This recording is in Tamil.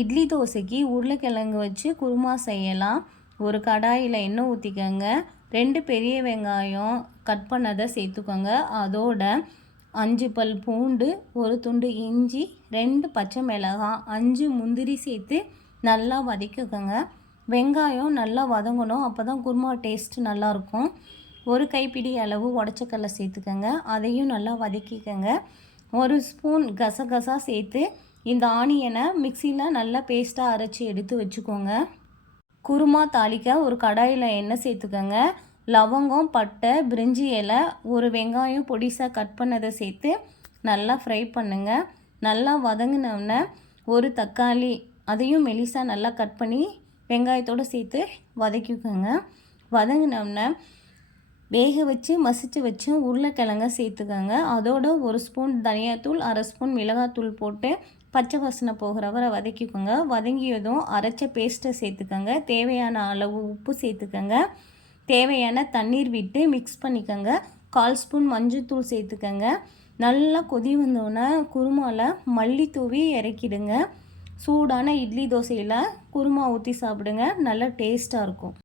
இட்லி தோசைக்கு உருளைக்கிழங்கு வச்சு குருமா செய்யலாம். ஒரு கடாயில் எண்ணெய் ஊற்றிக்கோங்க ரெண்டு பெரிய வெங்காயம் கட் பண்ணதை சேர்த்துக்கோங்க. அதோட அஞ்சு பல் பூண்டு ஒரு துண்டு இஞ்சி ரெண்டு பச்சை மிளகாய் அஞ்சு முந்திரி சேர்த்து நல்லா வதக்கிக்கோங்க. வெங்காயம் நல்லா வதங்கணும். அப்போ தான் குருமா டேஸ்ட் நல்லாயிருக்கும். ஒரு கைப்பிடி அளவு உடச்சக்கல்ல சேர்த்துக்கோங்க. அதையும் நல்லா வதக்கிக்கோங்க. ஒரு ஸ்பூன் கசகசா சேர்த்து இந்த ஆனியனை மிக்சியில் நல்லா பேஸ்ட்டாக அரைச்சி எடுத்து வச்சுக்கோங்க. குருமா தாளிக்க ஒரு கடாயில் எண்ணெய் சேர்த்துக்கோங்க. லவங்கம் பட்டை பிரிஞ்சி இலை ஒரு வெங்காயம் பொடிசாக கட் பண்ணதை சேர்த்து நல்லா ஃப்ரை பண்ணுங்கள் நல்லா வதங்கினோடனே ஒரு தக்காளி அதையும் மெலிசாக நல்லா கட் பண்ணி வெங்காயத்தோடு சேர்த்து வதக்கிக்கோங்க. வதங்கினோடனே வேக வச்சு மசிச்சு வச்சு உருளைக்கிழங்க சேர்த்துக்கோங்க. அதோட ஒரு ஸ்பூன் தனியாத்தூள் அரை ஸ்பூன் மிளகாத்தூள் போட்டு பச்சை வாசனை போகிற வரை வதக்கிக்கோங்க. வதங்கியதும் அரைச்ச பேஸ்ட்டை சேர்த்துக்கோங்க. தேவையான அளவு உப்பு சேர்த்துக்கோங்க. தேவையான தண்ணீர் விட்டு மிக்ஸ் பண்ணிக்கோங்க. கால் ஸ்பூன் மஞ்சள்தூள் சேர்த்துக்கோங்க. நல்லா கொதி வந்தோடனே குருமாவில் மல்லி தூவி இறக்கிடுங்க. சூடான இட்லி தோசையில் குருமா ஊற்றி சாப்பிடுங்க. நல்லா டேஸ்ட்டாக இருக்கும்.